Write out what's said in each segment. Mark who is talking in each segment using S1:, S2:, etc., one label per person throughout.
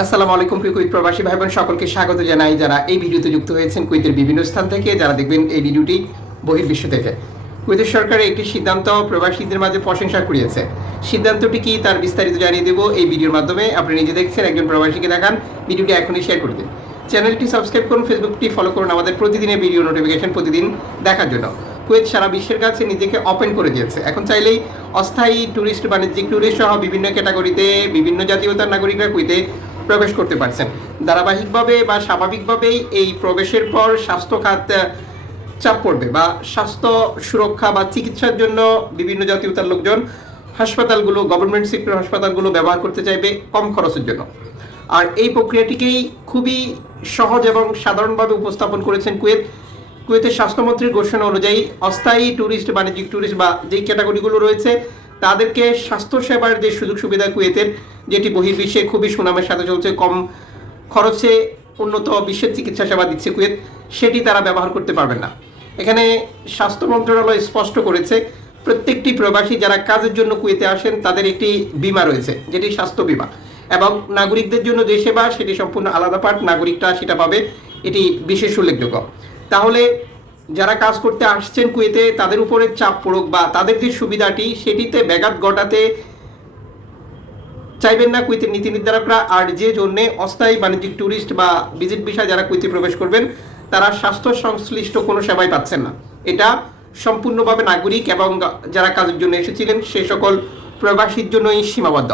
S1: আসসালামু আলাইকুম কুইত প্রবাসী ভাই বোন সকলকে স্বাগত জানাই। যারা এই ভিডিওতে যুক্ত হয়েছেন কুইতের বিভিন্ন স্থান থেকে, যারা দেখবেন এই ভিডিওটি বহির্বিশ্ব থেকে। কুইতের সরকারের একটি সিদ্ধান্ত প্রবাসীদের মাঝে প্রশংসা কুড়িয়েছে। সিদ্ধান্তটি কি তার বিস্তারিত জানিয়ে দেবো এই ভিডিওর মাধ্যমে। আপনি নিজে দেখছেন, একজন প্রবাসীকে দেখান, ভিডিওটি এখনই শেয়ার করে দিন। চ্যানেলটি সাবস্ক্রাইব করুন, ফেসবুকটি ফলো করুন, আমাদের প্রতিদিনের ভিডিও নোটিফিকেশন প্রতিদিন দেখার জন্য। কুয়েত সারা বিশ্বের কাছে নিজেকে ওপেন করে দিয়েছে। এখন চাইলেই অস্থায়ী ট্যুরিস্ট বাণিজ্যিক ট্যুরিস্ট সহ বিভিন্ন ক্যাটাগরিতে বিভিন্ন জাতীয়তার নাগরিকরা কুয়েতে প্রবেশ করতে পারছেন। ধারাবাহিকভাবে বা স্বাভাবিকভাবেই এই প্রবেশের পর স্বাস্থ্য খাত চাপ পড়বে বা স্বাস্থ্য সুরক্ষা বা চিকিৎসার জন্য বিভিন্ন জাতীয়তার লোকজন হাসপাতালগুলো গভর্নমেন্ট সেক্টর হাসপাতালগুলো ব্যবহার করতে চাইবে কম খরচের জন্য। আর এই প্রক্রিয়াটিকেই খুবই সহজ এবং সাধারণভাবে উপস্থাপন করেছেন কুয়েত। কুয়েতের স্বাস্থ্যমন্ত্রীর ঘোষণা অনুযায়ী অস্থায়ী ট্যুরিস্ট, বাণিজ্যিক ট্যুরিস্ট বা যেই ক্যাটাগরিগুলো রয়েছে তাদেরকে স্বাস্থ্যসেবার যে সুযোগ সুবিধা কুয়েতের, যেটি বহির্বিশ্বে খুবই সুনামের সাথে চলছে, কম খরচে উন্নত বিশ্বের চিকিৎসা সেবা দিচ্ছে কুয়েত, সেটি তারা ব্যবহার করতে পারবেন না। এখানে স্বাস্থ্য মন্ত্রণালয় স্পষ্ট করেছে, প্রত্যেকটি প্রবাসী যারা কাজের জন্য কুয়েতে আসেন, তাদের একটি বিমা রয়েছে, যেটি স্বাস্থ্য বিমা। এবং নাগরিকদের জন্য যে সেবা, সেটি সম্পূর্ণ আলাদা পার্ট, নাগরিকরা সেটা পাবে, এটি বিশেষ উল্লেখযোগ্য। তাহলে যারা কাজ করতে আসছেন কুয়েতে, তাদের উপরে চাপ পড়ুক বা তাদের যে সুবিধাটি, সেটিতে ব্যাঘাত ঘটাতে চাইবেন না কুইতের নীতি নির্ধারকরা। আর যে জন্য অস্থায়ী বাণিজ্যিক ট্যুরিস্ট বা ভিজিট বিষয় যারা কুইতে প্রবেশ করবেন, তারা স্বাস্থ্য সংশ্লিষ্ট কোনো সেবাই পাচ্ছেন না। এটা সম্পূর্ণভাবে নাগরিক এবং যারা কাজের জন্য এসেছিলেন, সে সকল প্রবাসীর জন্যই সীমাবদ্ধ।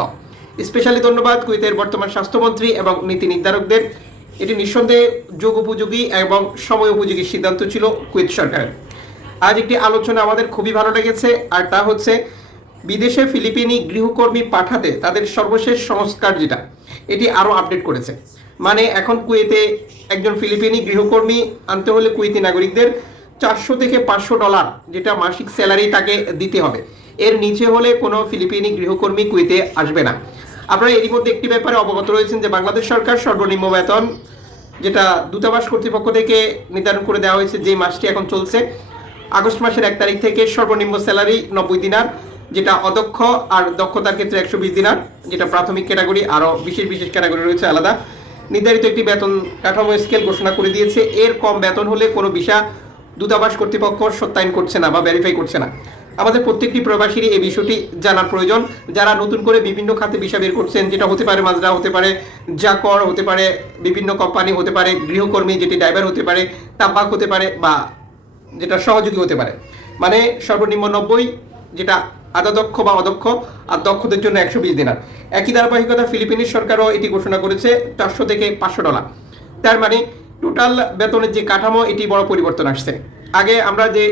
S1: স্পেশালি ধন্যবাদ কুইতের বর্তমান স্বাস্থ্যমন্ত্রী এবং নীতি নির্ধারকদের। এটি নিঃসন্দেহে যোগ উপযোগী এবং সময় উপযোগী সিদ্ধান্ত ছিল কুয়েত সরকারের আজ একটি আলোচনা আমাদের খুবই ভালো লেগেছে, আর তা হচ্ছে বিদেশে ফিলিপিনি গৃহকর্মী পাঠাতে তাদের সর্বশেষ সংস্কার যেটা, এটি আরও আপডেট করেছে। মানে এখন কুয়েতে একজন ফিলিপিনি গৃহকর্মী আনতে হলে কুয়েতি নাগরিকদের চারশো থেকে পাঁচশো ডলার যেটা মাসিক স্যালারি তাকে দিতে হবে। এর নিচে হলে কোনো ফিলিপিনি গৃহকর্মী কুয়েতে আসবে না। আপনারা এরই মধ্যে একটি ব্যাপারে অবগত রয়েছেন যে বাংলাদেশ সরকার সর্বনিম্ন বেতন, যেটা দূতাবাস কর্তৃপক্ষ থেকে নির্ধারণ করে দেওয়া হয়েছে যে মাসটি এখন চলছে, আগস্ট মাসের এক তারিখ থেকে সর্বনিম্ন স্যালারি নব্বই দিনার, যেটা অদক্ষ আর দক্ষতার ক্ষেত্রে একশো বিশ দিনার, যেটা প্রাথমিক ক্যাটাগরি, আরও বিশেষ বিশেষ ক্যাটাগরি রয়েছে আলাদা। নির্ধারিত একটি বেতন কাঠামো স্কেল ঘোষণা করে দিয়েছে, এর কম বেতন হলে কোনো ভিসা দূতাবাস কর্তৃপক্ষ সত্যায়ন করছে না বা ভেরিফাই করছে না। আমাদের প্রত্যেকটি প্রবাসীরই এই বিষয়টি জানার প্রয়োজন। যারা নতুন করে বিভিন্ন খাতে বিষয় বের করছেন, যেটা হতে পারে মাজরা হতে পারে জাকর, হতে পারে বিভিন্ন কোম্পানি, হতে পারে গৃহকর্মী, যেটি ড্রাইভার হতে পারে, তাম্বাক হতে পারে বা যেটা সহযোগী হতে পারে। মানে সর্বনিম্ন নব্বই, যেটা আধা দক্ষ বা অদক্ষ, আর দক্ষদের জন্য একশো বিশ দিনার। একই ধারাবাহিকতা ফিলিপিনের সরকারও এটি ঘোষণা করেছে, চারশো থেকে পাঁচশো ডলার। তার মানে টোটাল বেতনের যে কাঠামো, এটি বড় পরিবর্তন আসছে। আগে আমরা যে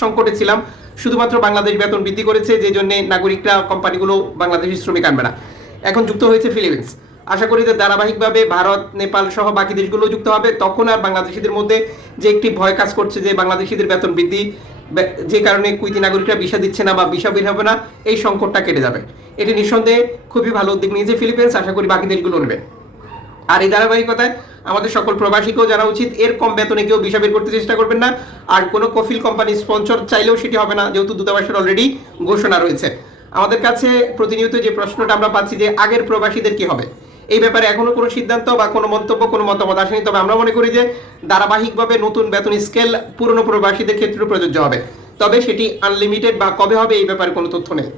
S1: সংকটে ছিলাম শুধুমাত্র বাংলাদেশ বেতন বৃদ্ধি করেছে, যে জন্য নাগরিকরা কোম্পানিগুলো বাংলাদেশি শ্রমিক আনবে না। এখন যুক্ত হয়েছে ফিলিপিন্স। আশা করি যে ধারাবাহিকভাবে ভারত, নেপাল সহ বাকি দেশগুলো যুক্ত হবে। তখন আর বাংলাদেশিদের মধ্যে যে একটি ভয় কাজ করছে যে বাংলাদেশিদের বেতন বৃদ্ধি যে কারণে কুইতি নাগরিকরা ভিসা দিচ্ছে না বা ভিসা বের হবে না, এই সংকটটা কেটে যাবে। এটি নিঃসন্দেহে খুবই ভালো উদ্যোগ নিয়েছে ফিলিপিন্স। আশা করি বাকি দেশগুলো নেবে। আর এই ধারাবাহিকতায় আমাদের সকল প্রবাসীকেও জানা উচিত, এর কম বেতনে কেউ ভিসা বের করতে চেষ্টা করবেন না। আর কোনো কফিল কোম্পানি স্পন্সর চাইলেও সেটি হবে না, যেহেতু দূতাবাসের অলরেডি ঘোষণা রয়েছে। আমাদের কাছে প্রতিনিয়ত যে প্রশ্নটা আমরা পাচ্ছি যে আগের প্রবাসীদের কি হবে, এই ব্যাপারে এখনও কোনো সিদ্ধান্ত বা কোনো মন্তব্য, কোনো মতামত আসেনি। তবে আমরা মনে করি যে ধারাবাহিকভাবে নতুন বেতন স্কেল পুরনো প্রবাসীদের ক্ষেত্রে প্রযোজ্য হবে। তবে সেটি আনলিমিটেড বা কবে হবে এই ব্যাপারে কোনো তথ্য নেই।